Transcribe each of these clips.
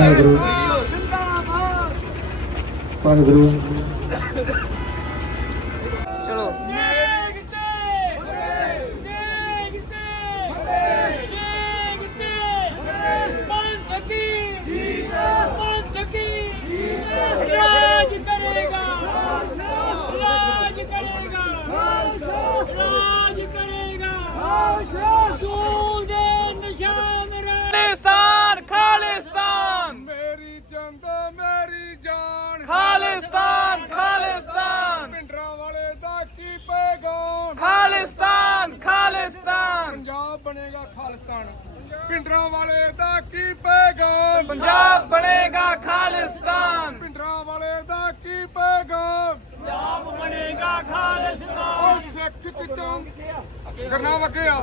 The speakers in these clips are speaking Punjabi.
ਵਾਹਿਗੁਰੂ ਵਾਹਿਗੁਰੂ ਚਲੋ ਰਾਜ ਕਰੇਗਾ ਰਾਜ ਕਰੇਗਾ ਰਾਜ ਕਰੇਗਾ ਤੂੰ ਦੇ ਨਿਸ਼ਾਨ ਖਾਲਿਸਤਾਨ ਖਾਲਿਸਤਾਨ ਮੇਰੀ ਜੰਗ ਮੇਰੀ ਜਾਨ ਖਾਲਿਸਤਾਨ ਖਾਲਿਸਤਾਨ ਪਿੰਡਰਾਂ ਵਾਲੇ ਦਾ ਕੀ ਪੈਗਾਮ ਖਾਲਿਸਤਾਨ ਖਾਲਿਸਤਾਨ ਪੰਜਾਬ ਬਣੇਗਾ ਖਾਲਿਸਤਾਨ ਪਿੰਡਰਾਂ ਵਾਲੇ ਦਾ ਕੀ ਪੈਗਾਮ? ਪੰਜਾਬ ਬਣੇਗਾ ਖਾਲਿਸਤਾਨ। ਪਿੰਡਰਾਂ ਵਾਲੇ ਦਾ ਕੀ ਪੈਗਾਮ? ਪੰਜਾਬ ਬਣੇਗਾ ਖਾਲਿਸਤਾਨ। ਉਹ ਸਿੱਖ ਕਿਚੋਂ? ਕਰਨਾ ਵਗਿਆ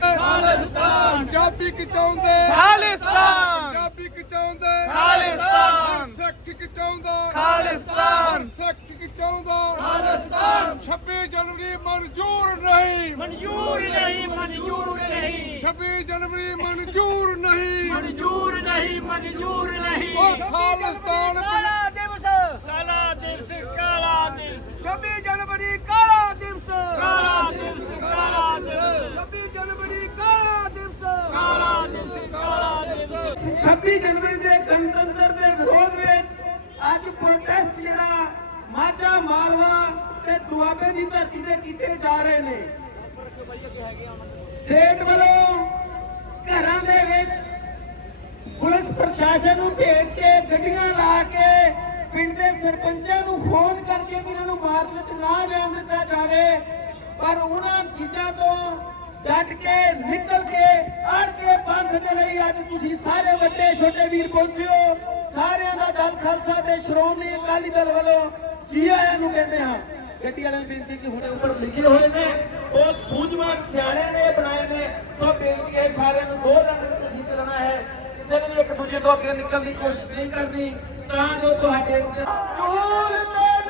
ਖਾਲਿਸਤਾਨ। ਪੰਜਾਬੀ ਕਿਚਾਉਂਦੇ ਖਾਲਿਸਤਾਨ। ਪੰਜਾਬੀ ਕਿਚਾਉਂਦੇ ਖਾਲਿਸਤਾਨ। ਸਿੱਖ ਕਿਚਾਉਂਦਾ ਖਾਲਿਸਤਾਨ। ਸਿੱਖ ਕਿਚਾਉਂਦਾ ਖਾਲਿਸਤਾਨ 26 ਜਨਵਰੀ ਮਨਜ਼ੂਰ ਨਹੀਂ। ਮਨਜ਼ੂਰ ਨਹੀਂ ਮਨਜ਼ੂਰ ਨਹੀਂ। 26 ਜਨਵਰੀ ਮਨਜ਼ੂਰ ਨਹੀਂ। ਮਨਜ਼ੂਰ ਨਹੀਂ ਮਨਜ਼ੂਰ ਨਹੀਂ। ਉਹ ਖਾਲਿਸਤਾਨ ਕਾਲਾ ਦਿਵਸ। ਕਾਲਾ ਦਿਵਸ ਕਾਲਾ ਦਿਵਸ। 26 ਜਨਵਰੀ ਕਾਲਾ ਦਿਵਸ। ਕਾਲਾ ਦਿਵਸ ਕਾਲਾ ਦਿਵਸ। 26 ਜਨਵਰੀ ਕਾਲਾ ਦਿਵਸ। ਕਾਲਾ ਦਿਵਸ ਕਾਲਾ ਦਿਵਸ। 26 ਜਨਵਰੀ ਦੇ ਗਣਤੰਤਰ ਦੇ ਵਿਰੋਧ ਵਿੱਚ ਅੱਜ ਪ੍ਰੋਟੈਸਟ ਜਿਹੜਾ ਮਾਝਾ ਮਾਲਵਾ ਤੇ ਦੁਆਬੇ ਦੀ ਧਰਤੀ ਤੇ ਕੀਤੇ ਜਾ ਰਹੇ ਨੇ। ਸਟੇਟ ਵੱਲੋਂ ਘਰਾਂ ਦੇ ਵਿੱਚ ਪੁਲਿਸ ਪ੍ਰਸ਼ਾਸਨ ਨੂੰ ਭੇਜ ਕੇ ਗੱਡੀਆਂ ਲਾ ਕੇ ਪਿੰਡ ਦੇ ਸਰਪੰਚਾਂ ਨੂੰ ਫੋਨ ਕਰਕੇ ਕਿ ਇਹਨਾਂ ਨੂੰ ਮਾਰਚ ਵਿੱਚ ਨਾ ਜਾਣ ਦਿੱਤਾ ਜਾਵੇ। ਪਰ ਉਹਨਾਂ ਚੀਜ਼ਾਂ ਤੋਂ ਡਟ ਕੇ ਨਿਕਲ ਕੇ ਅੜ ਕੇ ਪੰਥ ਦੇ ਲਈ ਅੱਜ ਤੁਸੀਂ ਸਾਰੇ ਵੱਡੇ ਛੋਟੇ ਵੀਰ ਪਹੁੰਚੇ ਹੋ। ਸਾਰਿਆਂ ਦਾ ਦਲ ਖਾਲਸਾ ਤੇ ਸ਼੍ਰੋਮਣੀ ਅਕਾਲੀ ਦਲ ਵੱਲੋਂ ਜੀ ਆਇਆਂ ਨੂੰ ਕਹਿੰਦੇ ਹਾਂ। ਗੱਡੀ ਵਾਲਿਆਂ ਨੂੰ ਬੇਨਤੀ ਕਿ ਹੁਣੇ ਉੱਪਰ ਲਿਖੇ ਹੋਏ ਨੇ। ਬਹੁਤ ਸੂਝਵਾਨ ਸਿਆਣਿਆਂ ਨੇ ਬਣਾਏ ਨੇ। ਸੋ ਬੇਨਤੀ ਹੈ ਸਾਰਿਆਂ ਨੂੰ ਦੋ ਰੰਗ ਵਿੱਚ ਅਸੀਂ ਚੱਲਣਾ ਹੈ। ਕਿਸੇ ਨੂੰ ਇੱਕ ਦੂਜੇ ਤੋਂ ਅੱਗੇ ਨਿਕਲਣ ਦੀ ਕੋਸ਼ਿਸ਼ ਨਹੀਂ ਕਰਨੀ। ਤਾਂ ਜੋ ਤੁਹਾਡੇ ਉੱਤੇ ਤੇ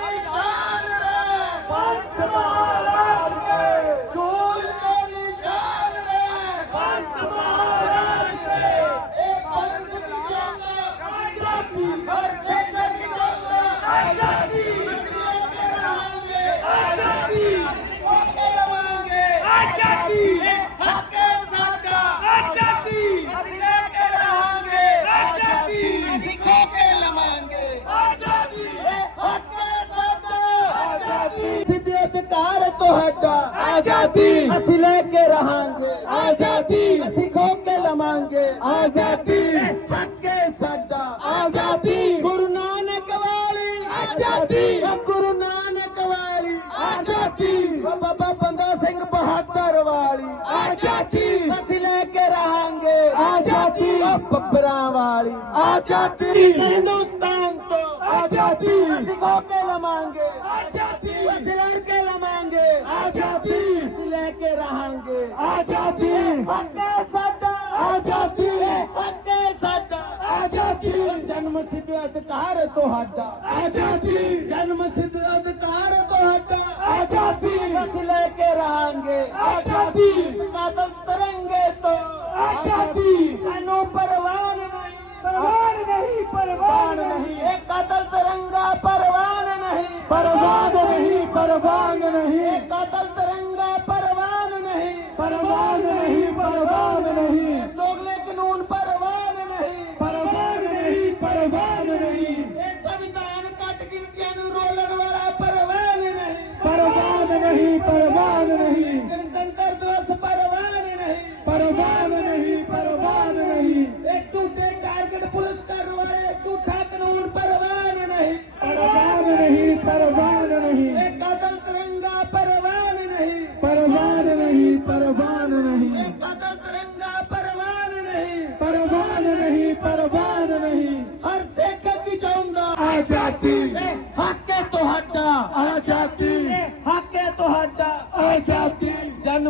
ਨਿਸ਼ਾਨ ਰੇ ਪੰਥ ਮਹਾਰਾਜ ਕੇ ਚੂਲ ਤੇ ਨਿਸ਼ਾਨ ਰੇ ਪੰਥ ਮਹਾਰਾਜ ਕੇ ਇਹ ਪੰਥ ਦੀ ਜੰਗ ਆਜ਼ਾਦੀ ਹਰ ਵੇਲੇ ਦੀ ਜੰਗ ਆਜ਼ਾਦੀ ਅਸੀਂ ਲੈ ਕੇ ਰਹਾਂਗੇ ਆਜ਼ਾਦੀ ਅਸੀਂ ਕੇ ਰਵਾਂਗੇ ਆਜ਼ਾਦੀ ਇਹ ਹੱਕ ਹੈ ਸਾਡਾ ਆਜ਼ਾਦੀ ਅਸੀਂ ਲੈ ਕੇ ਰਹਾਂਗੇ ਆਜ਼ਾਦੀ ਅਸੀਂ ਖੋ ਕੇ ਲਵਾਂਗੇ ਆਜ਼ਾਦੀ ਇਹ ਹੱਕ ਹੈ ਸਾਡਾ ਆਜ਼ਾਦੀ ਸਿੱਧੇ ਅਧਿਕਾਰ ਤੁਹਾਡਾ ਆਜ਼ਾਦੀ। ਅਸੀਂ ਲੈ ਕੇ ਰਹਾਂਗੇ। ਆਜ਼ਾਦੀ। ਅਸੀਂ ਖੋ ਕੇ ਲਵਾਂਗੇ। ਆਜ਼ਾਦੀ। ਹੱਕ ਹੈ ਸਾਡਾ। ਆਜ਼ਾਦੀ। ਗੁਰੂ ਨਾਨਕ ਵਾਲੀ। ਆਜ਼ਾਦੀ। ਗੁਰੂ ਨਾਨਕ ਵਾਲੀ। ਆਜ਼ਾਦੀ। ਬਾਬਾ ਬੰਦਾ ਸਿੰਘ ਬਹਾਦਰ ਵਾਲੀ। ਆਜ਼ਾਦੀ। ਬੱਬਰਾਂ ਵਾਲੀ ਆਜ਼ਾਦੀ। ਹਿੰਦੁਸਤਾਨ ਤੋਂ। ਆਜ਼ਾਦੀ। ਅਸੀਂ ਖੋ ਕੇ ਲਵਾਂਗੇ। ਆਜ਼ਾਦੀ। ਅਸੀਂ ਲੈ ਕੇ ਲਵਾਂਗੇ। ਆਜ਼ਾਦੀ। ਅਸੀਂ ਲੈ ਕੇ ਰਹਾਂਗੇ। ਆਜ਼ਾਦੀ। ਹੱਕ ਸਾਡਾ। ਆਜ਼ਾਦੀ। ਹੱਕ ਹੈ ਸਾਡਾ ਆਜ਼ਾਦੀ ਜਨਮ ਸਿੱਧ ਅਧਿਕਾਰ ਤੁਹਾਡਾ ਆਜ਼ਾਦੀ ਜਨਮ ਸਿੱਧ ਅਧਿਕਾਰ ਤੁਹਾਡਾ ਆਜ਼ਾਦੀ ਅਸੀਂ ਲੈ ਕੇ ਰਹਾਂਗੇ ਆਜ਼ਾਦੀ ਕਦਮ ਤਰੰਗੇ ਤੋਂ ਆਜ਼ਾਦੀ ਸਾਨੂੰ ਪਰਵਾਨ ਨਹੀਂ ਪਰਵਾਨ ਨਹੀਂ ਪਰਵਾਨ ਨਹੀਂ ਇਹ ਕਤਲ ਤਿਰੰਗਾ ਪਰਵਾਨ ਨਹੀਂ ਪਰਵਾਨ ਨਹੀਂ ਪਰਵਾਨ ਨਹੀਂ ਇਹ ਕਤਲ ਤਿਰੰਗਾ ਪਰਵਾਨ ਨਹੀਂ ਪਰਵਾਨ ਨਹੀਂ ਪਰਵਾਨ ਨਹੀਂ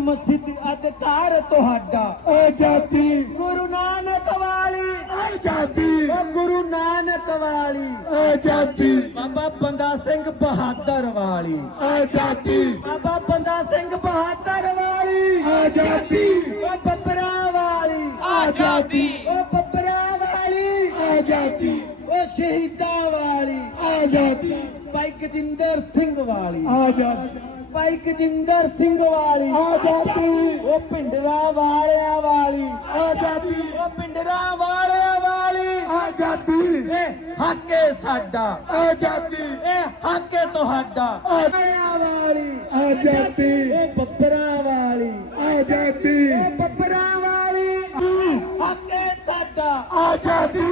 ਜਨਮ ਸਿੱਧ ਅਧਿਕਾਰ ਤੁਹਾਡਾ। ਆਜ਼ਾਦੀ ਗੁਰੂ ਨਾਨਕ ਵਾਲੀ। ਆਜ਼ਾਦੀ ਉਹ ਗੁਰੂ ਨਾਨਕ ਵਾਲੀ। ਆਜ਼ਾਦੀ ਬਾਬਾ ਬੰਦਾ ਸਿੰਘ ਬਹਾਦਰ ਵਾਲੀ। ਆਜ਼ਾਦੀ ਬਾਬਾ ਬੰਦਾ ਸਿੰਘ ਬਹਾਦਰ ਵਾਲੀ। ਆਜ਼ਾਦੀ ਉਹ ਬੱਬਰਾ ਵਾਲੀ। ਆਜ਼ਾਦੀ ਉਹ ਬੱਬਰਾ ਵਾਲੀ। ਸ਼ਹੀਦਾਂ ਵਾਲੀ। ਆਜ਼ਾਦੀ ਭਾਈ ਗਜਿੰਦਰ ਸਿੰਘ ਵਾਲੀ। ਆਜ਼ਾਦੀ ਭਾਈ ਗਜਿੰਦਰ ਸਿੰਘ ਵਾਲੀ। ਆਜ਼ਾਦੀ ਉਹ ਪਿੰਡਰਾ ਵਾਲਿਆਂ ਵਾਲੀ। ਆਜ਼ਾਦੀ ਉਹ ਪਿੰਡਰਾ ਵਾਲਿਆਂ ਵਾਲੀ। ਆਜ਼ਾਦੀ ਇਹ ਹੱਕ ਏ ਸਾਡਾ। ਆਜ਼ਾਦੀ ਇਹ ਹੱਕ ਏ ਤੁਹਾਡਾ। ਵਾਲਿਆਂ ਵਾਲੀ। ਆਜ਼ਾਦੀ ਇਹ ਬੱਬਰਾਂ ਵਾਲੀ। ਆਜ਼ਾਦੀ ਇਹ ਬੱਬਰਾਂ ਸਾਡਾ। ਆਜ਼ਾਦੀ।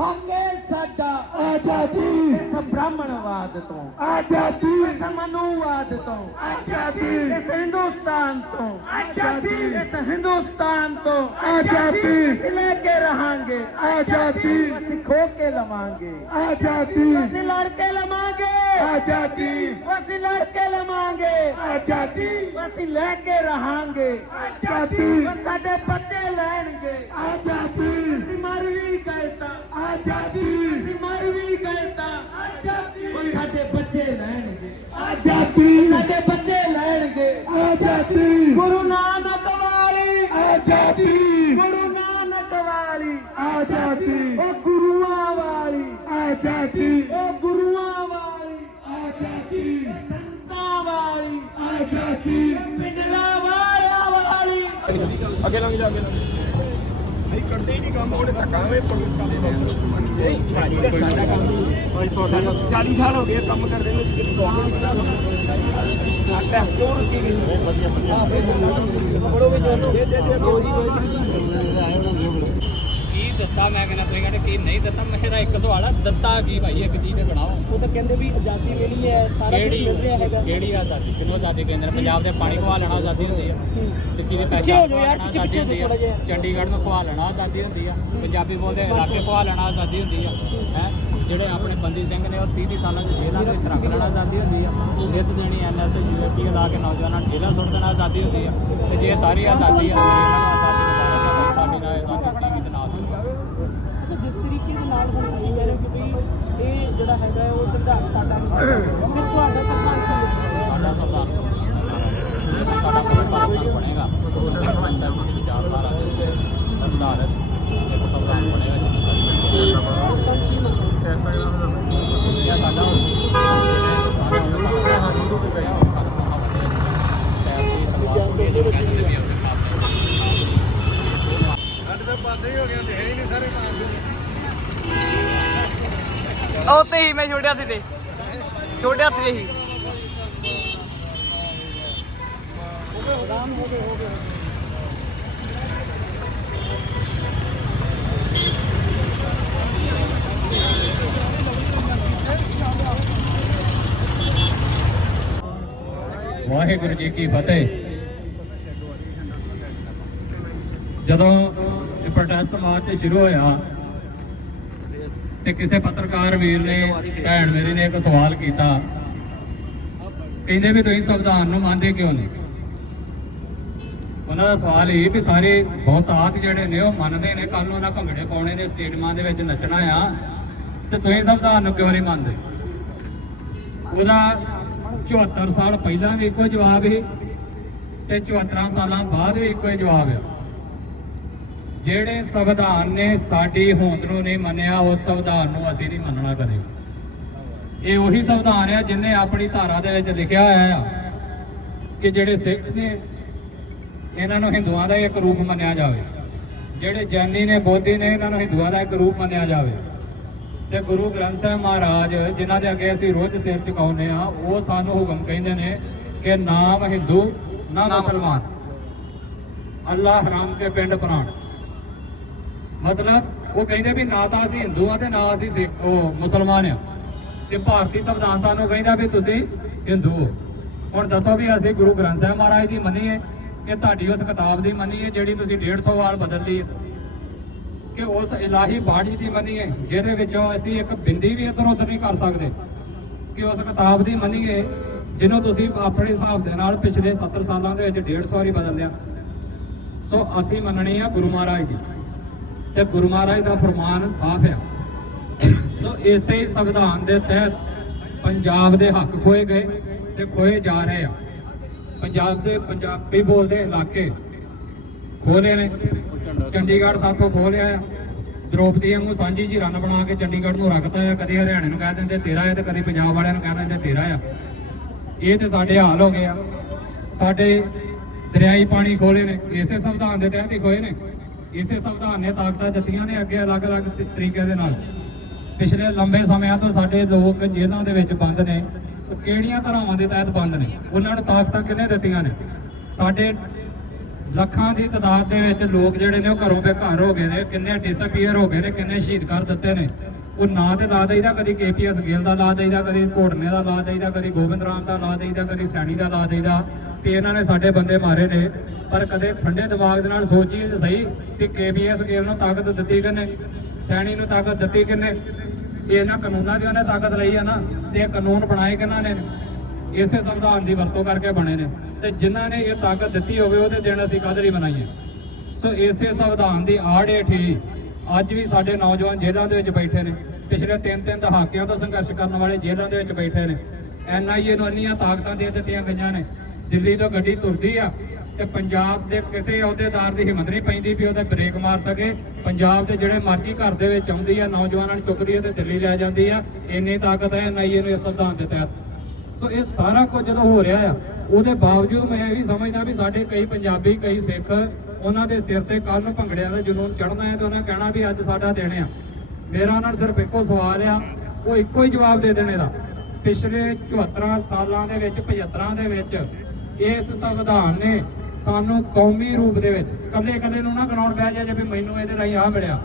ਹੱਕ ਏ ਸਾਡਾ। ਆਜ਼ਾਦੀ। ਇਸ ਬ੍ਰਾਹਮਣਵਾਦ ਤੋਂ। ਆਜ਼ਾਦੀ। ਇਸ ਮਨੂਵਾਦ ਤੋਂ। ਆਜ਼ਾਦੀ। ਇਸ ਹਿੰਦੁਸਤਾਨ ਤੋਂ। ਆਜ਼ਾਦੀ। ਇਸ ਹਿੰਦੁਸਤਾਨ ਤੋਂ। ਆਜ਼ਾਦੀ। ਅਸੀਂ ਲੈ ਕੇ ਰਹਾਂਗੇ। ਆਜ਼ਾਦੀ। ਅਸੀਂ ਖੋ ਕੇ ਲਵਾਂਗੇ। ਆਜ਼ਾਦੀ। ਅਸੀਂ ਲੜ ਕੇ ਲਵਾਂਗੇ। ਆਜ਼ਾਦੀ। ਅਸੀਂ ਲੜ ਕੇ ਲਵਾਂਗੇ। ਆਜ਼ਾਦੀ। ਅਸੀਂ ਲੈ ਕੇ ਰਹਾਂਗੇ। ਆਜ਼ਾਦੀ। ਸਾਡੇ ਬੱਚੇ ਲੈਣਗੇ ਆਜ਼ਾਦੀ ਅਸੀਂ ਮਰ ਵੀ ਗਏ ਤਾਂ ਆਜ਼ਾਦੀ। ਅਸੀਂ ਮਰ ਵੀ ਗਏ ਤਾਂ ਆਜ਼ਾਦੀ। ਉਹ ਸਾਡੇ ਬੱਚੇ ਲੈਣਗੇ। ਆਜ਼ਾਦੀ। ਸਾਡੇ ਬੱਚੇ ਲੈਣਗੇ। ਆਜ਼ਾਦੀ। ਗੁਰੂ ਨਾਨਕ ਵਾਲੀ। ਆਜ਼ਾਦੀ। ਗੁਰੂ ਨਾਨਕ ਵਾਲੀ। ਆਜ਼ਾਦੀ। ਉਹ ਗੁਰੂਆਂ ਵਾਲੀ। ਆਜ਼ਾਦੀ। ਉਹ ਗੁਰੂਆਂ ਵਾਲੀ। ਆਜ਼ਾਦੀ। ਸੰਤਾਂ ਵਾਲੀ। ਆਜ਼ਾਦੀ। ਪਿੰਡਰਾ ਵਾਲਿਆਂ ਵਾਲੀ। ਅੱਗੇ ਲੰਘ ਜਾ ਅੱਗੇ ਲੰਘ ਨਹੀਂ ਕਰਦੇ ਹੀ ਨਹੀਂ ਕੰਮ ਉਹਦੇ ਧੱਕਾ ਵੇ ਭਾਜੀ ਦਾ ਸਾਡਾ ਕੰਮ 40 ਸਾਲ ਹੋ ਗਏ ਕੰਮ ਕਰਦੇ ਨੂੰ ਕਿਤੇ ਗੌਰਮੈਂਟ ਨਹੀਂ ਪਤਾ ਆਟਾ ਕਿਉਂ ਰੁਕੀ ਗਈ ਵਧੀਆ ਵਧੀਆ ਬੜੋ ਵੀ ਜੋ ਦੇ ਦੇ ਕੀ ਦਿੱਤਾ? ਮੈਂ ਕਹਿੰਦਾ ਤੁਸੀਂ ਕਹਿੰਦੇ ਕੀ ਨਹੀਂ ਦਿੱਤਾ? ਮੇਰਾ ਇੱਕ ਸਵਾਲ ਆ। ਦਿੱਤਾ ਕੀ ਭਾਈ? ਇੱਕ ਚੀਜ਼ ਤੇ ਬਣਾਓ। ਉਹ ਤਾਂ ਕਹਿੰਦੇ ਵੀ ਆਜ਼ਾਦੀ ਮਿਲੀ ਹੈ ਸਾਰਾ ਕੁਝ ਮਿਲ ਰਿਹਾ ਹੈਗਾ। ਕਿਹੜੀ ਆਜ਼ਾਦੀ? ਕਿਹਨੂੰ ਆਜ਼ਾਦੀ ਕਹਿੰਦੇ ਨੇ? ਪੰਜਾਬ ਦੇ ਪਾਣੀ ਖਵਾ ਲੈਣਾ ਆਜ਼ਾਦੀ ਹੁੰਦੀ ਆ ਸਿੱਖੀ ਦੇ ਪੈਸੇ ਪਿੱਛੇ ਹੋ ਜਾਓ ਯਾਰ, ਪਿੱਛੇ ਪਿੱਛੇ ਆ। ਥੋੜ੍ਹਾ ਜਿਹਾ। ਚੰਡੀਗੜ੍ਹ ਨੂੰ ਖਵਾ ਲੈਣਾ ਆਜ਼ਾਦੀ ਹੁੰਦੀ ਆ। ਪੰਜਾਬੀ ਬੋਲਦੇ ਇਲਾਕੇ ਖਵਾ ਲੈਣਾ ਆਜ਼ਾਦੀ ਹੁੰਦੀ ਆ। ਹੈ? ਜਿਹੜੇ ਆਪਣੇ ਬੰਦੀ ਸਿੰਘ ਨੇ ਉਹ 30 30 ਸਾਲਾਂ ਦੀ ਜੇਲ੍ਹਾਂ ਦੇ ਵਿੱਚ ਰੱਖ ਲੈਣਾ ਆਜ਼ਾਦੀ ਹੁੰਦੀ ਆ। ਨਿਤ ਦੇਣੀ ਐਨਐਸ ਯੂਪੀ ਲਾ ਕੇ ਨੌਜਵਾਨਾਂ ਨੂੰ ਜੇਲ੍ਹਾਂ ਸੁੱਟ ਦੇਣਾ ਆਜ਼ਾਦੀ ਹੁੰਦੀ ਆ। ਤੇ ਜੇ ਸਾਰੀ ਆਜ਼ਾਦੀ ਆ ਸਾਡੀ ਨਾਲ ਆਜ਼ਾਦੀ ਸੀਗੀ ਤੇ ਨਾ ਸੀ ਅੱਛਾ ਜਿਸ ਤਰੀਕੇ ਦੇ ਨਾਲ ਹੁਣ ਤੁਸੀਂ ਕਹਿ ਰਹੇ ਹੋ ਕਿ ਵੀ ਇਹ ਜਿਹੜਾ ਹੈਗਾ ਹੈ ਉਹ ਸੰਵਿਧਾਨ ਸਾਡਾ ਨਹੀਂ ਹੈ। ਫਿਰ ਤੁਹਾਡਾ ਸੰਵਿਧਾਨ ਕੀ ਹੈ? ਸਾਡਾ ਸੰਵਿਧਾਨ ਸਾਡਾ ਪੂਰਾ ਪਾਕਿਸਤਾਨ ਸਾਹਿਬ ਦੀ ਵਿਚਾਰਧਾਰਾ ਦੇ ਇੱਕ ਸੰਵਿਧਾਨ ਬਣੇਗਾ ਦੀ ਇਹ ਸਾਡੇ ਸਾਰੇ ਉਹ ਤੇ ਹੀ ਮੈਂ ਛੋਟੇ ਹੱਥ ਤੇ। ਛੋਟੇ ਹੱਥ ਤੇ ਹੀ। ਵਾਹਿਗੁਰੂ ਜੀ ਕੀ ਫਤਿਹ। ਜਦੋਂ ਇਹ ਪ੍ਰੋਟੈਸਟ ਮਾਰਚ ਸ਼ੁਰੂ ਹੋਇਆ ਤੇ ਕਿਸੇ ਪੱਤਰਕਾਰ ਵੀਰ ਨੇ, ਭੈਣ ਮੇਰੀ ਨੇ ਇੱਕ ਸਵਾਲ ਕੀਤਾ, ਕਹਿੰਦੇ ਵੀ ਤੁਸੀਂ ਸੰਵਿਧਾਨ ਨੂੰ ਮੰਨਦੇ ਕਿਉਂ ਨਹੀਂ? ਉਹਨਾਂ ਦਾ ਸਵਾਲ ਇਹ ਵੀ ਸਾਰੇ ਬਹੁਤਾਤ ਜਿਹੜੇ ਨੇ ਉਹ ਮੰਨਦੇ ਨੇ ਕੱਲ ਨੂੰ ਉਹਨਾਂ ਭੰਗੜੇ ਪਾਉਣੇ ਨੇ ਸਟੇਡੀਅਮਾਂ ਦੇ ਵਿੱਚ ਨੱਚਣਾ ਆ। ਤੇ ਤੁਸੀਂ ਸੰਵਿਧਾਨ ਨੂੰ ਕਿਉਂ ਨਹੀਂ ਮੰਨਦੇ। ਉਹਦਾ 74 ਸਾਲ ਪਹਿਲਾਂ ਵੀ ਇੱਕੋ ਜਵਾਬ ਸੀ ਤੇ 74 ਸਾਲਾਂ ਬਾਅਦ ਵੀ ਇੱਕੋ ਹੀ ਜਵਾਬ ਹੈ ਜਿਹੜੇ ਸੰਵਿਧਾਨ ਨੇ ਸਾਡੀ ਹੋਂਦ ਨੂੰ ਨਹੀਂ ਮੰਨਿਆ, ਉਸ ਸੰਵਿਧਾਨ ਨੂੰ ਅਸੀਂ ਨਹੀਂ ਮੰਨਣਾ ਕਦੇ। ਇਹ ਉਹੀ ਸੰਵਿਧਾਨ ਹੈ ਜਿਨੇ ਆਪਣੀ ਧਾਰਾ ਦੇ ਵਿੱਚ ਲਿਖਿਆ ਹੋਇਆ ਆ ਕਿ ਜਿਹੜੇ ਸਿੱਖ ਨੇ ਇਹਨਾਂ ਨੂੰ ਹਿੰਦੂਆਂ ਦਾ ਇੱਕ ਰੂਪ ਮੰਨਿਆ ਜਾਵੇ। ਜਿਹੜੇ ਜੈਨੀ ਨੇ ਬੋਧੀ ਨੇ ਇਹਨਾਂ ਨੂੰ ਹਿੰਦੂਆਂ ਦਾ ਇੱਕ ਰੂਪ ਮੰਨਿਆ ਜਾਵੇ। ਤੇ ਗੁਰੂ ਗ੍ਰੰਥ ਸਾਹਿਬ ਮਹਾਰਾਜ ਜਿਨ੍ਹਾਂ ਦੇ ਅੱਗੇ ਅਸੀਂ ਰੋਜ਼ ਸਿਰ ਝੁਕਾਉਂਦੇ ਆ ਉਹ ਸਾਨੂੰ ਹੁਕਮ ਕਹਿੰਦੇ ਨੇ ਕਿ ਨਾਮ ਹਿੰਦੂ ਨਾ ਮੁਸਲਮਾਨ। ਅੱਲਾਹ ਹਰਾਮ ਕੇ ਪਿੰਡ ਪ੍ਰਾਣ। ਮਤਲਬ ਉਹ ਕਹਿੰਦੇ ਵੀ ਨਾ ਤਾਂ ਅਸੀਂ ਹਿੰਦੂ ਆ ਤੇ ਨਾ ਅਸੀਂ ਸਿੱਖ ਉਹ ਮੁਸਲਮਾਨ ਆ ਤੇ ਭਾਰਤੀ ਸੰਵਿਧਾਨ ਸਾਨੂੰ ਕਹਿੰਦਾ ਵੀ ਤੁਸੀਂ ਹਿੰਦੂ ਹੋ। ਹੁਣ ਦੱਸੋ ਵੀ ਅਸੀਂ ਗੁਰੂ ਗ੍ਰੰਥ ਸਾਹਿਬ ਮਹਾਰਾਜ ਦੀ ਮੰਨੀਏ। ਕਿ ਤੁਹਾਡੀ ਉਸ ਕਿਤਾਬ ਦੀ ਮੰਨੀਏ ਜਿਹੜੀ ਤੁਸੀਂ 150 ਵਾਰ ਬਦਲ ਲਈ ਹੈ। ਕਿ ਉਸ ਇਲਾਹੀ ਬਾਣੀ ਦੀ ਮੰਨੀਏ ਜਿਹਦੇ ਵਿੱਚੋਂ ਅਸੀਂ ਇੱਕ ਬਿੰਦੀ ਵੀ ਇੱਧਰ ਉੱਧਰ ਨਹੀਂ ਕਰ ਸਕਦੇ। ਕਿ ਉਸ ਕਿਤਾਬ ਦੀ ਮੰਨੀਏ ਜਿਹਨੂੰ ਤੁਸੀਂ ਆਪਣੇ ਹਿਸਾਬ ਦੇ ਨਾਲ ਪਿਛਲੇ 70 ਸਾਲਾਂ ਦੇ ਵਿੱਚ 150 ਵਾਰੀ ਬਦਲ ਲਿਆ। ਸੋ ਅਸੀਂ ਮੰਨਣੀ ਆ ਗੁਰੂ ਮਹਾਰਾਜ ਦੀ। ਤੇ ਗੁਰੂ ਮਹਾਰਾਜ ਦਾ ਫਰਮਾਨ ਸਾਫ਼ ਆ। ਸੋ ਇਸੇ ਹੀ ਸੰਵਿਧਾਨ ਦੇ ਤਹਿਤ ਪੰਜਾਬ ਦੇ ਹੱਕ ਖੋਏ ਗਏ ਤੇ ਖੋਏ ਜਾ ਰਹੇ ਆ। ਪੰਜਾਬ ਦੇ ਪੰਜਾਬੀ ਬੋਲਦੇ ਇਲਾਕੇ ਖੋਲੇ ਨੇ। ਚੰਡੀਗੜ੍ਹ ਸਾਥੋਂ ਖੋਲਿਆ ਆ। ਦ੍ਰੋਪਦੀ ਵਾਂਗੂ ਸਾਂਝੀ ਜੀ ਰਨ ਬਣਾ ਕੇ ਚੰਡੀਗੜ੍ਹ ਨੂੰ ਰੱਖਤਾ ਆ। ਕਦੇ ਹਰਿਆਣੇ ਨੂੰ ਕਹਿ ਦਿੰਦੇ ਤੇਰਾ ਹੈ ਤੇ ਕਦੇ ਪੰਜਾਬ ਵਾਲਿਆਂ ਨੂੰ ਕਹਿ ਦਿੰਦੇ ਤੇਰਾ ਆ। ਇਹ ਤੇ ਸਾਡੇ ਹਾਲ ਹੋ ਗਏ ਆ। ਸਾਡੇ ਦਰਿਆਈ ਪਾਣੀ ਖੋਲੇ ਨੇ। ਇਸੇ ਸੰਵਿਧਾਨ ਦੇ ਤਹਿਤ ਹੀ ਖੋਏ ਨੇ। ਇਸੇ ਸੰਵਿਧਾਨ ਨੇ ਤਾਕਤਾਂ ਦਿੱਤੀਆਂ ਨੇ ਅੱਗੇ ਅਲੱਗ-ਅਲੱਗ ਤ- ਤਰੀਕੇ ਦੇ ਨਾਲ। ਪਿਛਲੇ ਲੰਬੇ ਸਮਿਆਂ ਤੋਂ ਸਾਡੇ ਲੋਕ ਜੇਲ੍ਹਾਂ ਦੇ ਵਿੱਚ ਬੰਦ ਨੇ। ਉਹ ਕਿਹੜੀਆਂ ਧਾਰਾਵਾਂ ਦੇ ਤਹਿਤ ਬੰਦ ਨੇ? ਉਹਨਾਂ ਨੂੰ ਤਾਕਤਾਂ ਕਿਹਨੇ ਦਿੱਤੀਆਂ ਨੇ? ਸਾਡੇ ਲੱਖਾਂ ਦੀ ਤਾਦਾਦ ਦੇ ਵਿੱਚ ਲੋਕ ਜਿਹੜੇ ਨੇ ਉਹ ਘਰੋਂ ਬੇਘਰ ਹੋ ਗਏ ਨੇ, ਕਿੰਨੇ ਡਿਸਅਪੀਅਰ ਹੋ ਗਏ ਨੇ, ਕਿੰਨੇ ਸ਼ਹੀਦ ਕਰ ਦਿੱਤੇ ਨੇ। ਉਹ ਨਾਂ ਤੇ ਲਾ ਦੇਈਦਾ ਕਦੀ ਕੇਪੀਐਸ ਗਿੱਲ ਦਾ ਲਾ ਦੇਈਦਾ, ਕਦੀ ਘੋੜਨੇ ਦਾ ਲਾ ਦੇਈਦਾ, ਕਦੀ ਗੋਬਿੰਦ ਰਾਮ ਦਾ ਲਾ ਦੇਈਦਾ, ਕਦੀ ਸੈਣੀ ਦਾ ਲਾ ਦੇਈਦਾ। ਤੇ ਇਹਨਾਂ ਨੇ ਸਾਡੇ ਬੰਦੇ ਮਾਰੇ ਨੇ, ਪਰ ਕਦੇ ਠੰਡੇ ਦਿਮਾਗ ਦੇ ਨਾਲ ਸੋਚੀਏ ਜੇ ਸਹੀ ਕਿ ਕੇਪੀਐਸ ਗਿੱਲ ਨੂੰ ਤਾਕਤ ਦਿੱਤੀ ਕਿੰਨੇ ਸੈਣੀ ਨੂੰ ਤਾਕਤ ਦਿੱਤੀ ਕਿੰਨੇ ਇਹ ਇਹਨਾਂ ਕਾਨੂੰਨਾਂ ਦੀ ਉਹਨੇ ਤਾਕਤ ਲਈ ਆ ਨਾ, ਤੇ ਇਹ ਕਾਨੂੰਨ ਬਣਾਏ ਕਿਹਨਾਂ ਨੇ? ਇਸੇ ਸੰਵਿਧਾਨ ਦੀ ਵਰਤੋਂ ਕਰਕੇ ਬਣੇ ਨੇ। ਤੇ ਜਿਨ੍ਹਾਂ ਨੇ ਇਹ ਤਾਕਤ ਦਿੱਤੀ ਹੋਵੇ, ਉਹਦੇ ਦਿਨ ਅਸੀਂ ਕਦਰ ਹੀ ਬਣਾਈਏ ਸੋ ਇਸੇ ਸੰਵਿਧਾਨ ਦੀ ਆੜ ਹੇਠ ਹੀ ਅੱਜ ਵੀ ਸਾਡੇ ਨੌਜਵਾਨ ਜੇਲ੍ਹਾਂ ਦੇ ਵਿੱਚ ਬੈਠੇ ਨੇ। ਪਿਛਲੇ ਤਿੰਨ ਤਿੰਨ ਦਹਾਕਿਆਂ ਤੋਂ ਸੰਘਰਸ਼ ਕਰਨ ਵਾਲੇ ਜੇਲ੍ਹਾਂ ਦੇ ਵਿੱਚ ਬੈਠੇ ਨੇ। ਐਨਆਈਏ ਨੂੰ ਇੰਨੀਆਂ ਤਾਕਤਾਂ ਦੇ ਦਿੱਤੀਆਂ ਗਈਆਂ ਨੇ। ਦਿੱਲੀ ਤੋਂ ਗੱਡੀ ਤੁਰਦੀ ਆ ਤੇ ਪੰਜਾਬ ਦੇ ਕਿਸੇ ਅਹੁਦੇਦਾਰ ਦੀ ਹਿੰਮਤ ਨਹੀਂ ਪੈਂਦੀ ਵੀ ਉਹਦੇ ਬ੍ਰੇਕ ਮਾਰ ਸਕੇ। ਪੰਜਾਬ ਦੇ ਜਿਹੜੇ ਮਰਜ਼ੀ ਘਰ ਦੇ ਵਿੱਚ ਆਉਂਦੀ ਆ, ਨੌਜਵਾਨਾਂ ਨੂੰ ਚੁੱਕਦੀ ਆ ਤੇ ਦਿੱਲੀ ਲੈ ਜਾਂਦੀ ਆ। ਇੰਨੀ ਤਾਕਤ ਹੈ ਐਨਆਈਏ ਨੂੰ ਇਸ ਸੰਵਿਧਾਨ ਦੇ ਤਹਿਤ। ਸੋ ਇਹ ਸਾਰਾ ਕੁਝ ਜਦੋਂ ਹੋ ਰਿਹਾ ਆ, ਉਹਦੇ ਬਾਵਜੂਦ ਮੈਂ ਇਹ ਵੀ ਸਮਝਦਾ ਵੀ ਸਾਡੇ ਕਈ ਪੰਜਾਬੀ, ਕਈ ਸਿੱਖ ਉਹਨਾਂ ਦੇ ਸਿਰ ਤੇ ਕੱਲ ਨੂੰ ਭੰਗੜਿਆਂ ਦਾ ਜਨੂਨ ਚੜਨਾ ਹੈ ਤੇ ਉਹਨਾਂ ਕਹਿਣਾ ਵੀ ਅੱਜ ਸਾਡਾ ਦਿਨ ਆ। ਮੇਰਾ ਉਹਨਾਂ ਨੂੰ ਸਿਰਫ ਇੱਕੋ ਸਵਾਲ ਆ, ਉਹ ਇੱਕੋ ਹੀ ਜਵਾਬ ਦੇ ਦੇਣੇ ਦਾ। ਪਿਛਲੇ 74 ਸਾਲਾਂ ਦੇ ਵਿੱਚ 75 ਦੇ ਵਿੱਚ ਇਸ ਸੰਵਿਧਾਨ ਨੇ ਸਾਨੂੰ ਕੌਮੀ ਰੂਪ ਦੇ ਵਿੱਚ ਕੱਲੇ ਕੱਲੇ ਨੂੰ ਨਾ ਗਣਾਉਣ ਪਿਆ ਜੇ ਵੀ ਮੈਨੂੰ ਇਹਦੇ ਰਾਹੀਂ ਆ ਮਿਲਿਆ।